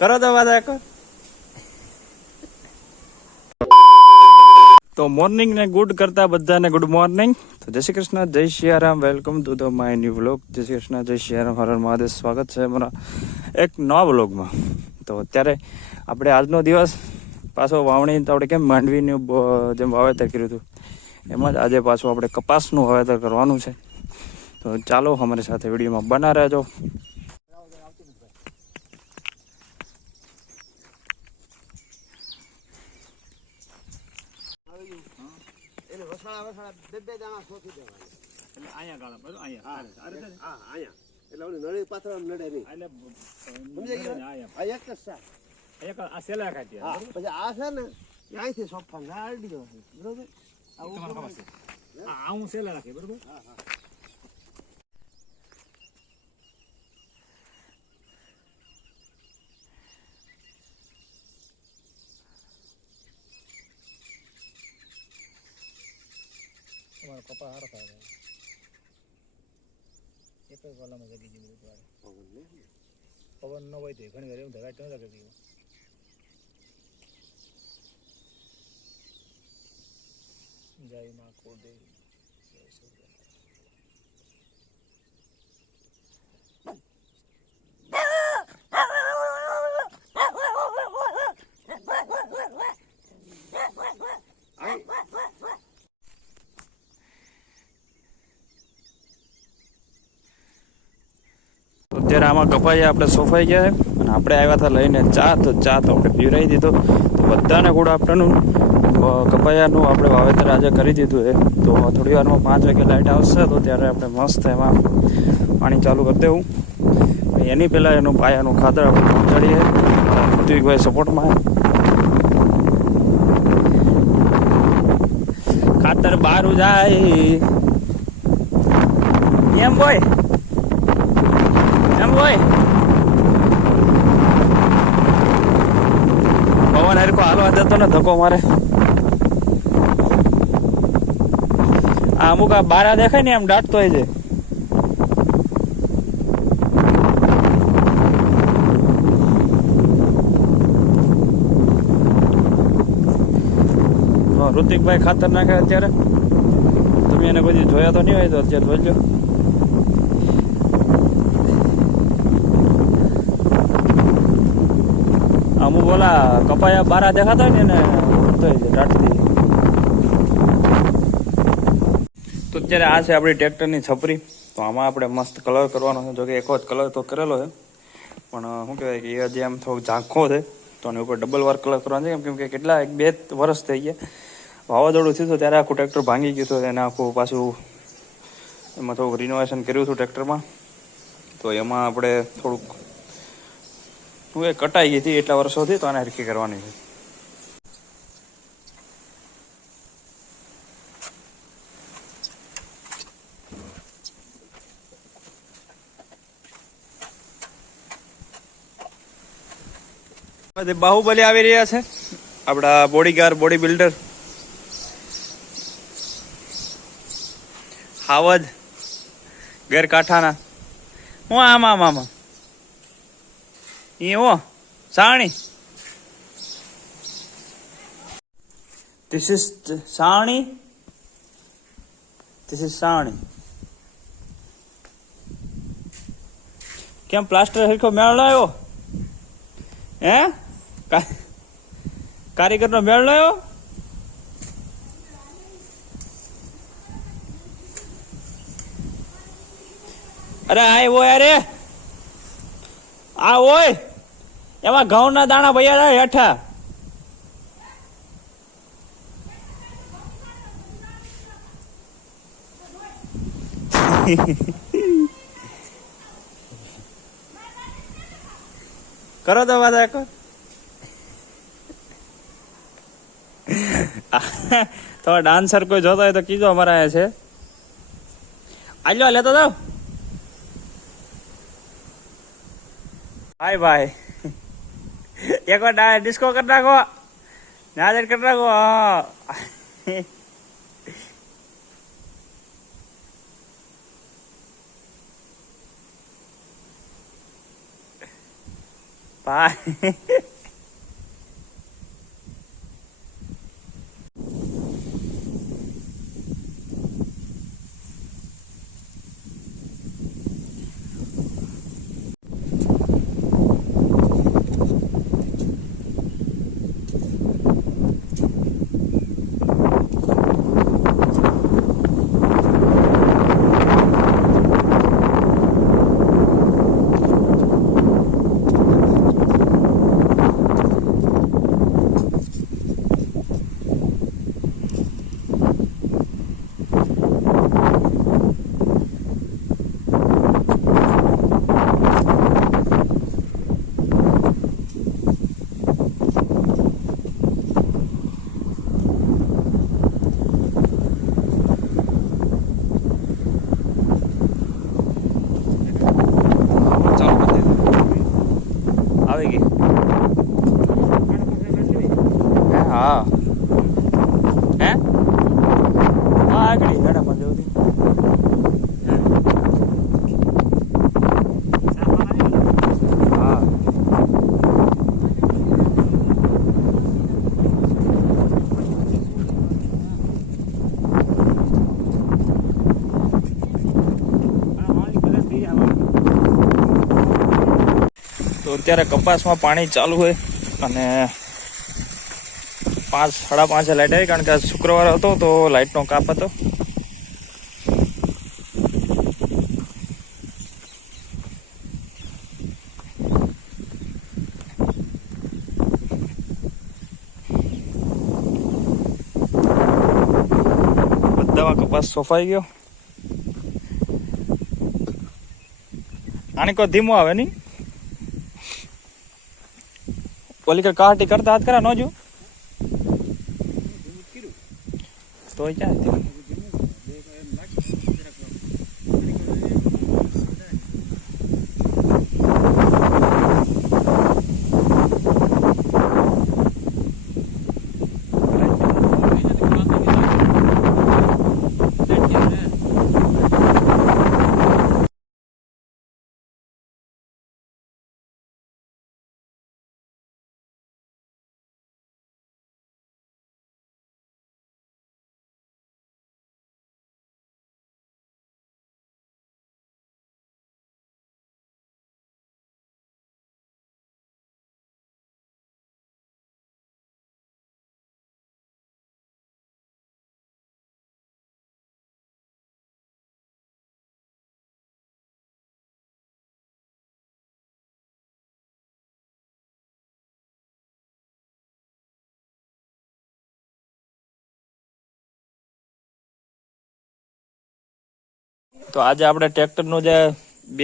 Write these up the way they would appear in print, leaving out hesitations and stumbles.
કરો તો વાત આખો. તો મોર્નિંગ ને ગુડ કરતા બધાને ગુડ મોર્નિંગ. તો જય શ્રી કૃષ્ણ, જય Siyaram, welcome to the my new vlog. જય શ્રી કૃષ્ણ, જય સિયારામ, હર હર મહાદેવ. સ્વાગત છે અમારા એક નવા વ્લોગમાં. તો અત્યારે આપણે આજનો દિવસ પાછો વાવણી, તો આપણે કેમ માંડવીનું જેમ વાવેતર કર્યું હતું એમાં જ આજે પાછું આપણે કપાસનું વાવેતર કરવાનું છે. તો ચાલો અમારી સાથે વિડીયોમાં બના રહેજો. કપા સારો થાય એક જ વાલામાં જગી જવું પવન ન હોય તો ઘણી વાર એવું ધરાટ ન લાગે. જય માં કુળદેવી. અત્યારે આમાં કપાઈ આપણે સોફાઈ ગયા છે અને આપણે આવ્યા હતા લઈને ચા. તો ચા તો આપણે પીવડાવી દીધો. તો બધાને ગુડ આફ્ટરનૂન. કપાયાનું આપણે વાવેતર આજે કરી દીધું છે. તો થોડી વારમાં 5 વાગે લાઇટ આવશે તો ત્યારે આપણે મસ્ત એમાં પાણી ચાલુ કરી દેવું. એની પહેલાં એનું પાયાનું ખાતર આપણે પહોંચાડીએ. ઋત્વિકભાઈ સપોર્ટમાં ખાતર બારું જાય એમ બોય પવન હરકો હાલવા દેતો ને ધક્કો મારે. આ અમુક આ બારા દેખાય ને એમ દાટતો હોય છે. ઋતિકભાઈ ખાતર નાખે અત્યારે. તમે એને કોઈ જોયા તો નહીં હોય તો અત્યારે જોઈ લો. અમુક ઓલા કપાયા બારા દેખાતા હોય ને એને દાટતી. તો અત્યારે આ છે આપણી ટ્રેક્ટરની છપરી. તો આમાં આપણે મસ્ત કલર કરવાનો છે. જોકે એક જ કલર તો કરેલો છે પણ શું કહેવાય કે એ હજી આમ થોડુંક ઝાંખો છે. તો એની ઉપર ડબલ વાર કલર કરવાનો છે. કેમ કે કેટલા 1-2 વર્ષ થઈ ગયા વાવાઝોડું થયું હતું ત્યારે આખું ટ્રેક્ટર ભાંગી ગયું હતું. એને આખું પાછું એમાં થોડુંક રિનોવેશન કર્યું હતું ટ્રેક્ટરમાં. તો એમાં આપણે થોડુંક એ કટાઈ ગઈ હતી એટલા વર્ષોથી. તો આને હરખી કરવાની છે. બાહુબલી આવી રહ્યા છે આપણા બોડીગાર્ડ, બોડી બિલ્ડર હાવજ ગેરકાંઠાના. હું આમાં એ હો સાણી. This is સાણી. કેમ પ્લાસ્ટર હરખો મેળ આવ્યો હે? કારીગર નો મેળ આવ્યો? અરે આ હોય અરે આ હોય એમાં ઘઉં ના દાણા ભૈયા હેઠા. કરો તો વાત આખો. તો ડાન્સર કોઈ જોતો હોય તો કીધો અમારા છે. આજો લેતો જાવ. ભાઈ ભાઈ એક વાર ડિસ્કો કરી નાખો, નાજર કરી નાખો. ભાઈ આવી ગઈ. હા હે હા આગળ હેડા પણ જવું હા તો અત્યારે કપાસમાં પાણી ચાલુ હોય અને 5 સાડા 5 લાઇટ આવી, કારણ કે આજ શુક્રવાર હતો તો લાઇટનો કાપ હતો. બધામાં કપાસ સોફાઈ ગયો. આને કોઈ ધીમો આવે નહીં. ઓલી કે કાટી કરતા હાથ કરા ન જો તો ક્યાં તો આજે આપણે ટ્રેક્ટરનું જે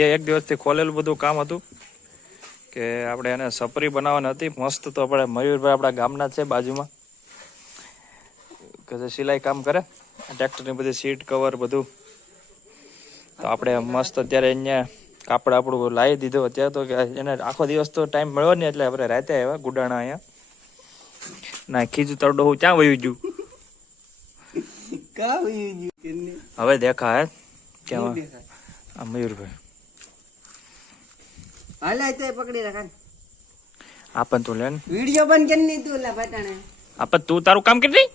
1 દિવસથી ખોલેલું બધું કામ હતું કે આપણે એને સપરી બનાવવાની હતી મસ્ત. તો આપણે મયુરભાઈ આપણા ગામના છે બાજુમાં કે સિલાઈ કામ કરે ટ્રેક્ટરની બધી સીટ કવર બધું. તો આપણે મસ્ત અત્યારે અહીંયા કાપડ આપણું લાવી દીધું. અત્યારે તો કે એને આખો દિવસ તો ટાઈમ મળ્યો નહીં એટલે આપણે રાતે આવ્યા ગુડાણા અહીંયા ના ખીજું તરડો હું ક્યાં વયું ગયું હવે દેખા હે કેવા આ મયુરભાઈ હાલે તો પકડી રાખા આપન તું લેન વિડિયો બંધ કરી ની તું લા બટાણે આપન તું તારું કામ કરી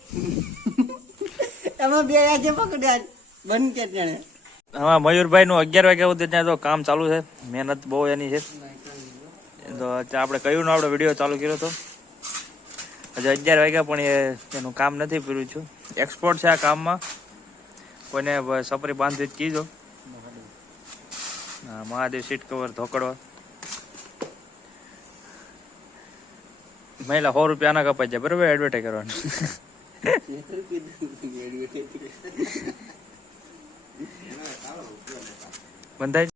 તમે બે આજે પકડ્યા બંધ કે જાણે. હા મયુરભાઈ નું 11 વાગ્યા સુધી ત્યાં તો કામ ચાલુ છે. મહેનત બહુ એની છે. તો આપણે કહ્યું ને આપણે વિડીયો ચાલુ કર્યો તો હજી 11 વાગ્યા પણ એનું કામ નથી પૂરું છું. એક્સપોર્ટ છે આ કામમાં. કોઈને સપરી બાંધવી કીધો. હા મહાદેવ સીટ કવર ધોકડવા મહિલા 100 રૂપિયા ના કપાઈ જાય બરોબર એડવર્ટાઈઝ કરવાની બંધાય